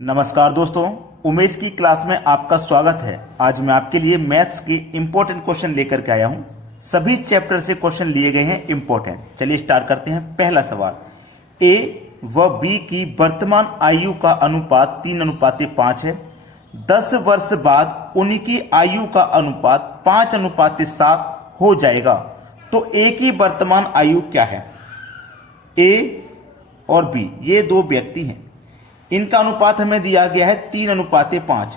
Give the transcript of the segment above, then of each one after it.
नमस्कार दोस्तों, उमेश की क्लास में आपका स्वागत है। आज मैं आपके लिए मैथ्स के इंपॉर्टेंट क्वेश्चन लेकर के आया हूं। सभी चैप्टर से क्वेश्चन लिए गए हैं इंपॉर्टेंट। चलिए स्टार्ट करते हैं। पहला सवाल, ए व बी की वर्तमान आयु का अनुपात 3:5 है। 10 वर्ष बाद उनकी आयु का अनुपात 5:7 हो जाएगा, तो ए की वर्तमान आयु क्या है? ए और बी ये दो व्यक्ति हैं, इनका अनुपात हमें दिया गया है 3:5।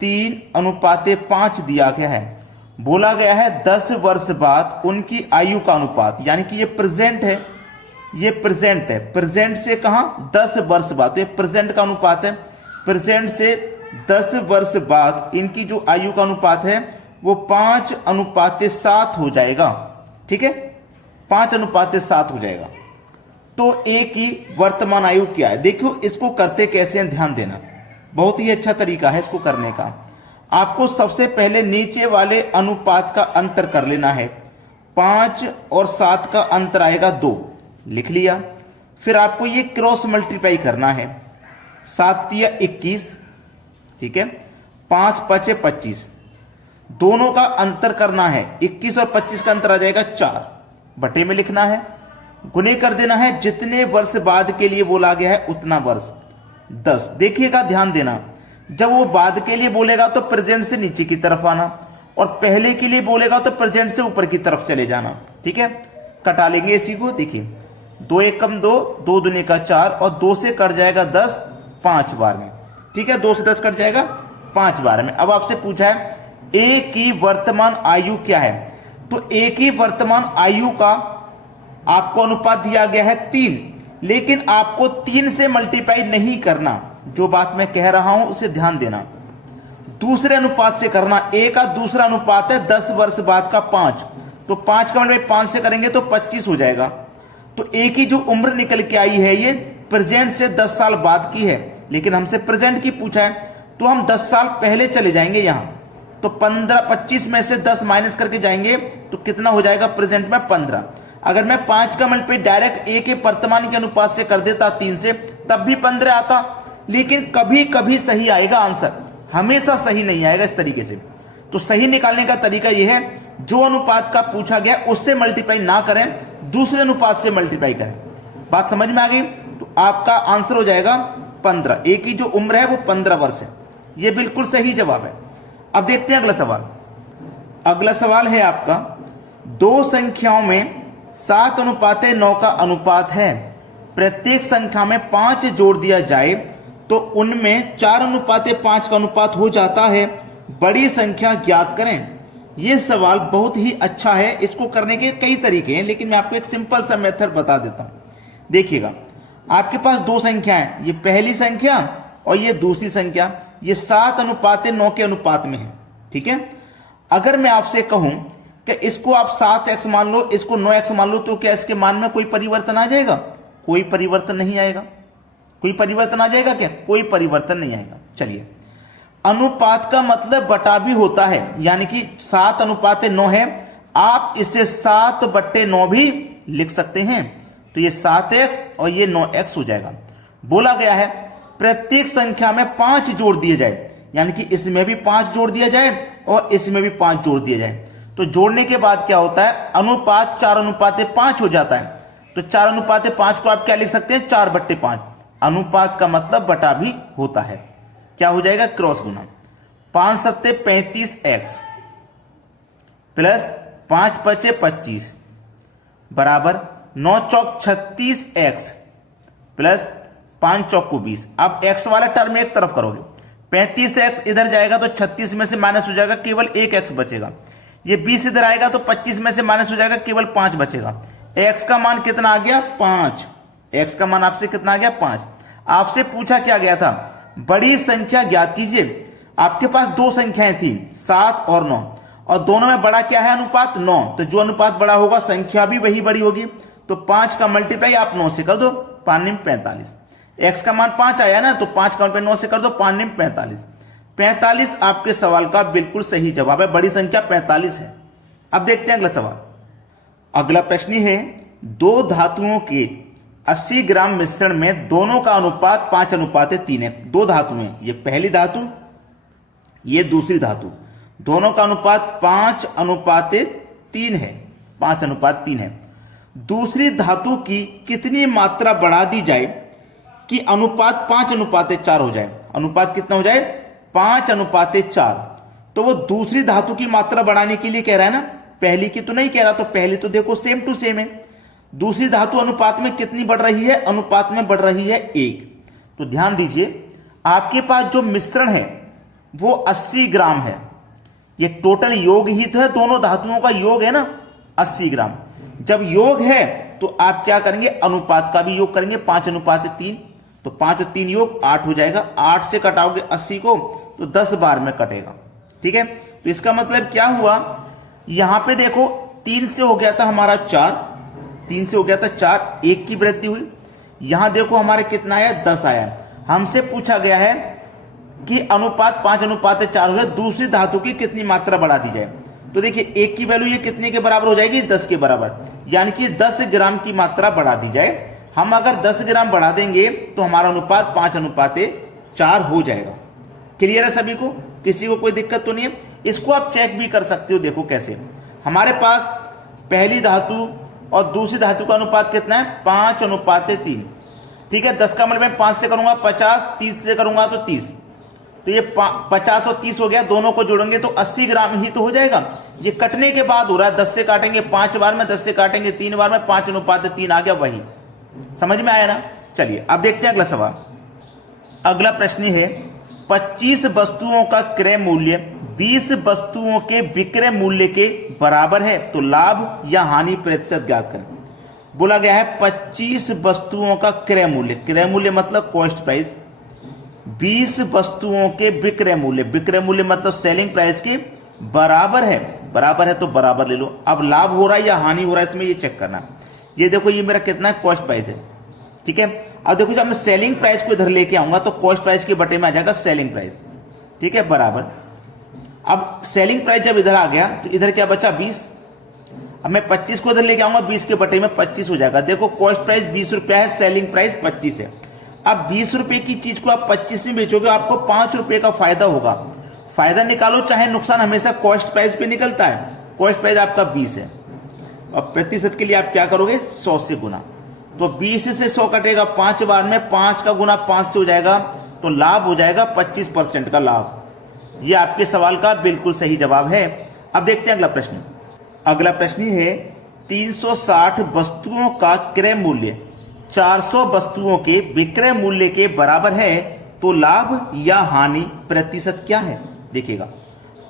3:5 दिया गया है। बोला गया है 10 वर्ष बाद उनकी आयु का अनुपात, यानी कि ये प्रेजेंट है, ये प्रेजेंट है। प्रेजेंट से कहां? 10 वर्ष बाद, तो ये प्रेजेंट का अनुपात है। प्रेजेंट से 10 वर्ष बाद इनकी जो आयु का अनुपात है वो 5:7 हो जाएगा। ठीक है, 5:7 हो जाएगा। तो ए की वर्तमान आयु क्या है? देखो इसको करते कैसे हैं, ध्यान देना। बहुत ही अच्छा तरीका है इसको करने का। आपको सबसे पहले नीचे वाले अनुपात का अंतर कर लेना है। 5 और 7 का अंतर आएगा 2, लिख लिया। फिर आपको ये क्रॉस मल्टीप्लाई करना है। 7 तिया 21, ठीक है। 5 5 25, दोनों का अंतर करना है। 21 और 25 का अंतर आ जाएगा 4, बटे में लिखना है, गुणे कर देना है। जितने वर्ष बाद के लिए बोला गया है उतना वर्ष 10। देखिएगा, ध्यान देना, जब वो बाद के लिए बोलेगा तो प्रेजेंट से नीचे की तरफ आना, और पहले के लिए बोलेगा तो प्रेजेंट से ऊपर की तरफ चले जाना। ठीक है, कटा लेंगे इसी को। देखिए 2 एकम 2, 2 दूनी का 4, और 2 से कट जाएगा 10 5 बार में। ठीक है, 2 से 10 कट जाएगा 5 बार में। अब आपसे पूछा है ए की वर्तमान आयु क्या है, तो ए की वर्तमान आयु का आपको अनुपात दिया गया है 3, लेकिन आपको 3 से मल्टीप्लाई नहीं करना। जो बात मैं कह रहा हूं उसे ध्यान देना, दूसरे अनुपात से करना। ए का दूसरा अनुपात है 10 वर्ष बाद का 5, तो 5 का मल्टीप्लाई 5 से करेंगे तो 25 हो जाएगा। तो ए की जो उम्र निकल के आई है ये प्रेजेंट से 10 साल बाद की है, लेकिन हमसे प्रेजेंट की पूछा है, तो हम 10 साल पहले चले जाएंगे यहां। तो 25 में से 10 माइनस करके जाएंगे तो कितना हो जाएगा प्रेजेंट में? 15। अगर मैं 5 का मल्टीप्लाई डायरेक्ट ए के वर्तमान के अनुपात से कर देता 3 से, तब भी 15 आता, लेकिन कभी कभी सही आएगा आंसर, हमेशा सही नहीं आएगा इस तरीके से। तो सही निकालने का तरीका यह है, जो अनुपात का पूछा गया उससे मल्टीप्लाई ना करें, दूसरे अनुपात से मल्टीप्लाई करें। बात समझ में आ गई? तो आपका आंसर हो जाएगा 15। ए की जो उम्र है वो 15 वर्ष है। यह बिल्कुल सही जवाब है। अब देखते हैं अगला सवाल। अगला सवाल है आपका, दो संख्याओं में 7:9 का अनुपात है। प्रत्येक संख्या में 5 जोड़ दिया जाए तो उनमें 4:5 का अनुपात हो जाता है। बड़ी संख्या ज्ञात करें। यह सवाल बहुत ही अच्छा है। इसको करने के कई तरीके हैं, लेकिन मैं आपको एक सिंपल सा मेथड बता देता हूं। देखिएगा, आपके पास दो संख्या है, ये पहली संख्या और ये दूसरी संख्या। ये 7:9 के अनुपात में है। ठीक है, अगर मैं आपसे कहूं कि इसको आप 7x मान लो, इसको 9x मान लो, तो क्या इसके मान में कोई परिवर्तन आ जाएगा? कोई परिवर्तन नहीं आएगा। कोई परिवर्तन आ जाएगा क्या? कोई परिवर्तन नहीं आएगा। चलिए, अनुपात का मतलब बटा भी होता है, यानी कि 7:9 है, आप इसे 7/9 भी लिख सकते हैं। तो ये 7x और ये 9x हो जाएगा। बोला गया है प्रत्येक संख्या में 5 जोड़ दिए जाए, यानी कि इसमें भी 5 जोड़ दिया जाए और इसमें भी 5 जोड़ दिया जाए। तो जोड़ने के बाद क्या होता है? अनुपात 4:5 हो जाता है। तो 4:5 को आप क्या लिख सकते हैं? 4/5। अनुपात का मतलब बटा भी होता है। क्या हो जाएगा? क्रॉस गुना। 5 7 35x प्लस 5 5 25 बराबर 9 चौक 36x प्लस 5 चौक को 20। अब x वाला टर्म एक तरफ करोगे, 35x इधर जाएगा तो 36 में से माइनस हो जाएगा, केवल 1x बचेगा। ये 20 इधर आएगा तो 25 में से माइनस हो जाएगा, केवल 5 बचेगा। x का मान कितना आ गया? 5। x का मान आपसे कितना आ गया? 5। आपसे पूछा क्या गया था? बड़ी संख्या ज्ञात कीजिए। आपके पास दो संख्याएं थी, 7 और 9, और दोनों में बड़ा क्या है? अनुपात 9। तो जो अनुपात बड़ा होगा संख्या भी वही बड़ी होगी। तो 5 का मल्टीप्लाई आप 9 से कर दो, 5 45। x का मान 5 आया ना, तो 5 का मल्टीप्लाई 9 से कर दो, 5 45। 45 आपके सवाल का बिल्कुल सही जवाब है। बड़ी संख्या 45 है। अब देखते हैं अगला सवाल। अगला प्रश्न है, दो धातुओं के 80 ग्राम मिश्रण में दोनों का अनुपात 5:3 है। दो धातु हैं, ये पहली धातु, ये दूसरी धातु, दोनों का अनुपात 5:3 है, 5:3 है। दूसरी धातु की कितनी मात्रा बढ़ा दी जाए कि अनुपात 5:4 हो जाए? अनुपात कितना हो जाए? 5:4। तो वो दूसरी धातु की मात्रा बढ़ाने के लिए कह रहा है ना, पहली की तो नहीं कह रहा। तो पहली तो देखो सेम टू सेम है। दूसरी धातु अनुपात में कितनी बढ़ रही है? अनुपात में बढ़ रही है 1। तो ध्यान दीजिए, आपके पास जो मिश्रण है वो 80 ग्राम है। ये टोटल योग ही तो है, दोनों धातुओं का योग है ना 80 ग्राम। जब योग है तो आप क्या करेंगे? अनुपात का भी योग करेंगे, 5:3। तो 5 और 3 योग 8 हो जाएगा। 8 से कटाओगे 80 को तो 10 बार में कटेगा। ठीक है, तो इसका मतलब क्या हुआ? यहां पे देखो 3 से हो गया था हमारा 4, 3 से हो गया था 4, 1 की वृद्धि हुई। यहां देखो हमारे कितना आया? 10 आया। हमसे पूछा गया है कि अनुपात 5:4 हो गया, दूसरी धातु की कितनी मात्रा बढ़ा दी जाए। तो देखिए 1 की वैल्यू ये कितने के बराबर हो जाएगी? 10 के बराबर, यानी कि 10 ग्राम की मात्रा बढ़ा दी जाए। हम अगर 10 ग्राम बढ़ा देंगे तो हमारा अनुपात 5:4 हो जाएगा। क्लियर है सभी को? किसी को कोई दिक्कत तो नहीं है? इसको आप चेक भी कर सकते हो। देखो कैसे, हमारे पास पहली धातु और दूसरी धातु का अनुपात कितना है? 5:3। ठीक है, 10 का मतलब मैं 5 से करूंगा 50, 30 से करूंगा तो 30। तो ये 50 और 30 हो गया, दोनों को जोड़ेंगे तो 80 ग्राम ही तो हो जाएगा। ये कटने के बाद हो रहा है, 10 से काटेंगे 5 बार में, 10 से काटेंगे 3 बार में, 5:3 आ गया। वही समझ में आया ना? चलिए अब देखते हैं अगला सवाल। अगला प्रश्न है, 25 वस्तुओं का क्रय मूल्य 20 वस्तुओं के विक्रय मूल्य के बराबर है, तो लाभ या हानि प्रतिशत ज्ञात करें। बोला गया है 25 वस्तुओं का क्रय मूल्य, क्रय मूल्य मतलब कॉस्ट प्राइस, 20 वस्तुओं के विक्रय मूल्य, विक्रय मूल्य मतलब सेलिंग प्राइस के बराबर है। बराबर है तो बराबर ले लो। अब लाभ हो रहा है या हानि हो रहा है इसमें ये चेक करना। ये देखो ये मेरा कितना कॉस्ट प्राइस है। ठीक है, अब देखो जब मैं सेलिंग प्राइस को इधर लेके आऊंगा तो कॉस्ट प्राइस के बटे में आ जाएगा सेलिंग प्राइस। ठीक है, बराबर। अब सेलिंग प्राइस जब इधर आ गया तो इधर क्या बचा? 20। अब मैं 25 को इधर लेके आऊंगा, 20 के बटे में 25 हो जाएगा। देखो कॉस्ट प्राइस 20 रुपया है, सेलिंग प्राइस 25 है। अब 20 रुपए की चीज को आप 25 में बेचोगे, आपको 5 रुपए का फायदा होगा। फायदा निकालो चाहे नुकसान, हमेशा कॉस्ट प्राइस पे निकलता है। कॉस्ट प्राइस आपका 20 है और प्रतिशत के लिए आप क्या करोगे? 100 से गुना। तो 20 से 100 कटेगा 5 बार में, 5 का गुना 5 से हो जाएगा, तो लाभ हो जाएगा 25% का लाभ। ये आपके सवाल का बिल्कुल सही जवाब है। अब देखते हैं अगला प्रश्न। अगला प्रश्न है 360 वस्तुओं का क्रय मूल्य 400 वस्तुओं के विक्रय मूल्य के बराबर है, तो लाभ या हानि प्रतिशत क्या है? देखिएगा,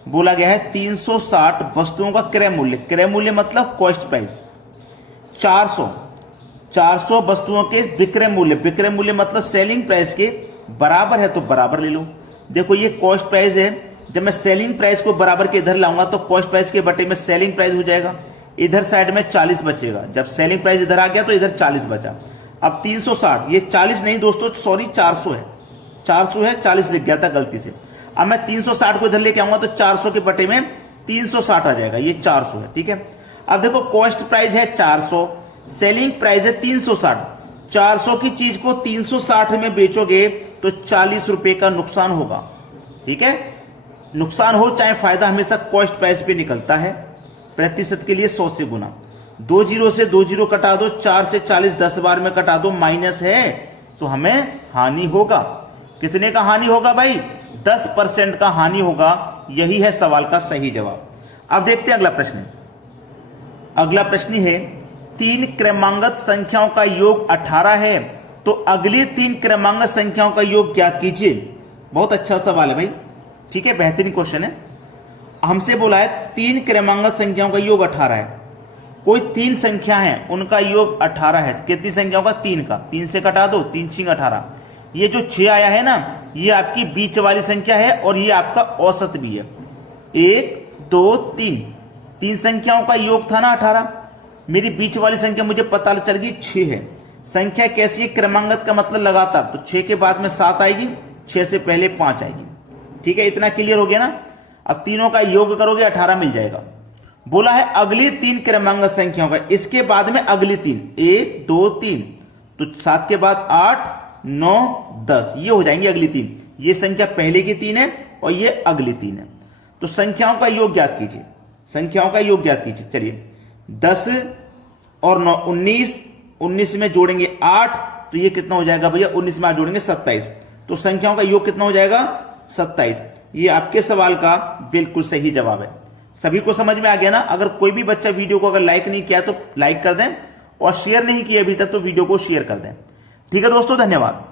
बोला गया है 360 वस्तुओं का क्रय मूल्य, क्रय मूल्य मतलब कॉस्ट प्राइस, 400 वस्तुओं के विक्रय मूल्य, विक्रय मूल्य मतलब सेलिंग प्राइस के बराबर है, तो बराबर ले लो। देखो ये कॉस्ट प्राइस है, जब मैं सेलिंग प्राइस को बराबर के इधर लाऊंगा तो कॉस्ट प्राइस के बटे में सेलिंग प्राइस हो जाएगा। इधर साइड में 40 बचेगा, जब सेलिंग प्राइस इधर आ गया तो इधर 40 बचा। अब 360, ये 40 नहीं दोस्तों, सॉरी 400 है, 400 है, 40 लिख गया था गलती से। अब मैं 360 को इधर लेके आऊंगा तो 400 के बटे में 360 आ जाएगा, ये 400 है। ठीक है, अब देखो कॉस्ट प्राइस है 400, सेलिंग प्राइस है 360। 400 की चीज को 360 में बेचोगे तो 40 रुपए का नुकसान होगा। ठीक है, नुकसान हो चाहे फायदा, हमेशा कॉस्ट प्राइस पे निकलता है। प्रतिशत के लिए 100 से गुना, 2 जीरो से 2 जीरो कटा दो, 4 से 40 10 बार में कटा दो, माइनस है तो हमें हानि होगा। कितने का हानि होगा भाई? 10% का हानि होगा। यही है सवाल का सही जवाब। अब देखते हैं अगला प्रश्न। अगला प्रश्न है 3 क्रमांगत संख्याओं का योग 18 है, तो अगली 3 क्रमांगत संख्याओं का योग ज्ञात कीजिए। बहुत अच्छा सवाल है भाई। ठीक है, बेहतरीन क्वेश्चन है। हमसे बोला है 3 क्रमांगत संख्याओं का योग 18 है। कोई 3 संख्या है, उनका योग 18 है। कितनी संख्याओं का? 3 का। 3 से कटा दो, 3 6 18। ये जो 6 आया है ना, ये आपकी बीच वाली संख्या है और ये आपका औसत भी है। 1 2 3, 3 संख्याओं का योग था ना 18। मेरी बीच वाली संख्या मुझे पता चल गई 6 है। संख्या कैसी है? क्रमांगत का मतलब लगातार, तो 6 के बाद में 7 आएगी, 6 से पहले 5 आएगी। ठीक है, इतना क्लियर हो गया ना? अब तीनों का योग करोगे 18 मिल जाएगा। बोला है अगली 3 क्रमांक संख्याओं का, इसके बाद में अगली 3, 1 2 3, तो 7 के बाद 8, 9, 10 ये हो जाएंगे अगली 3। ये संख्या पहले की 3 है और ये अगली 3 है। तो संख्याओं का योग ज्ञात कीजिए, संख्याओं का योग ज्ञात कीजिए। चलिए 10 और 9 19, 19 में जोड़ेंगे 8 तो ये कितना हो जाएगा भैया, 19 में 8 जोड़ेंगे 27। तो संख्याओं का योग कितना हो जाएगा 27। ये आपके सवाल का बिल्कुल सही जवाब है। सभी को समझ में आ गया ना। अगर कोई भी बच्चा वीडियो को अगर लाइक नहीं किया तो लाइक कर दें और शेयर नहीं किया अभी तक तो वीडियो को शेयर कर दें। ठीक है दोस्तों, धन्यवाद।